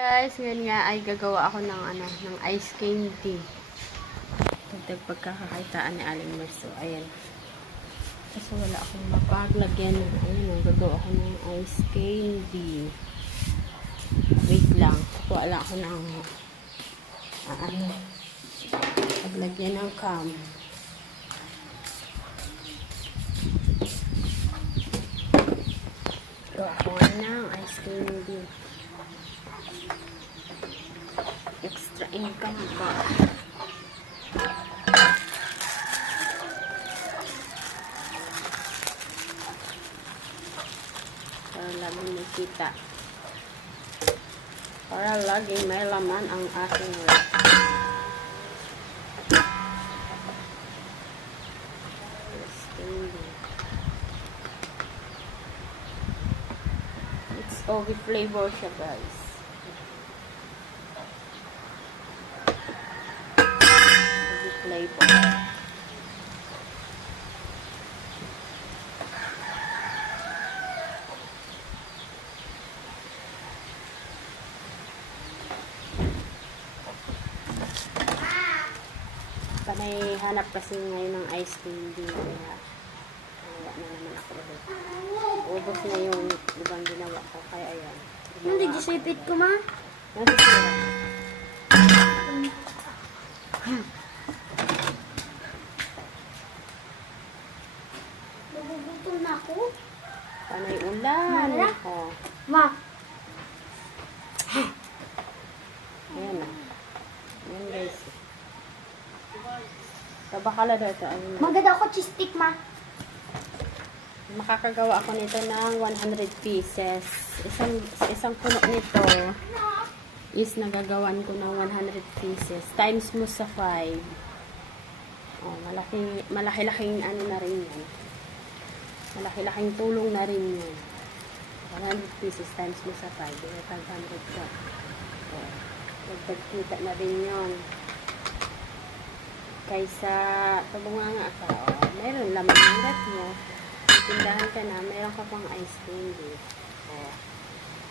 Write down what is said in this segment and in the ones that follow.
Guys, ngayon nga ay gagawa ako ng ice candy. Dagdag pagkakakitaan ni Aling Merso. Ayan. Kasi wala akong mapaglagyan. Ayun, gagawa ako ng ice candy. Wait lang. Kuha lang ako ng paglagyan ng cam. Gawa ako ng ice candy. Extra income ba? Para laging may kita. Para laging may laman ang aking rep. It's all with flavor siya, guys. Flavor. Panay hanap kasi ngayon ng ice candy. Kaya wala na naman ako ulit. Ubos na yung ibang ginawa ko. Kaya ayan. Hindi, gisipit ko ma. Nasisira. Nagugutom na ako. Panay ulan. Mara? Oh. Ma. Ayan na. Ayan guys. Tabakala daw ito. Maganda ako cheese stick ma. Makakagawa ako nito ng 100 pieces. Isang puno nito is nagagawan ko ng 100 pieces. Times mo sa 5. Oh, malaki-laking ano na rin yan. Malaki-laking tulong na rin yun. 100 pieces times mo sa 5. 500 ka. Oh, nagpagkita na rin yun. Kaysa tabunga ka. Oh, mayroon laman ng rep mo. Tindahan ka na, mayroon ka pang ice candy. Oh.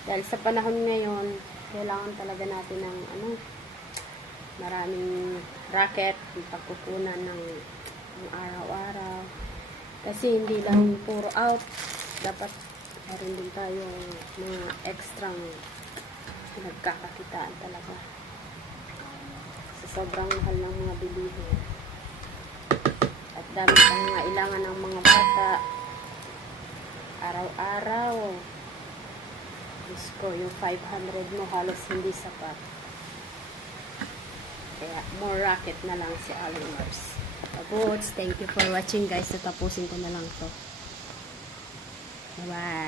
Dahil sa panahon ngayon, kailangan talaga natin ng maraming racket, pagkukunan ng araw-araw. Kasi hindi lang puro out. Dapat meron din tayong mga extra nagkakakitaan talaga. Sa sobrang mahal ng mga bilihin. At dami pang mga ilangan ng mga bata. Araw-araw. Diyos ko, yung 500 mo halos hindi sapat. Kaya, more racket na lang si Aling Mers. Thank you for watching guys. Natapusin ko na lang to. Bye-bye.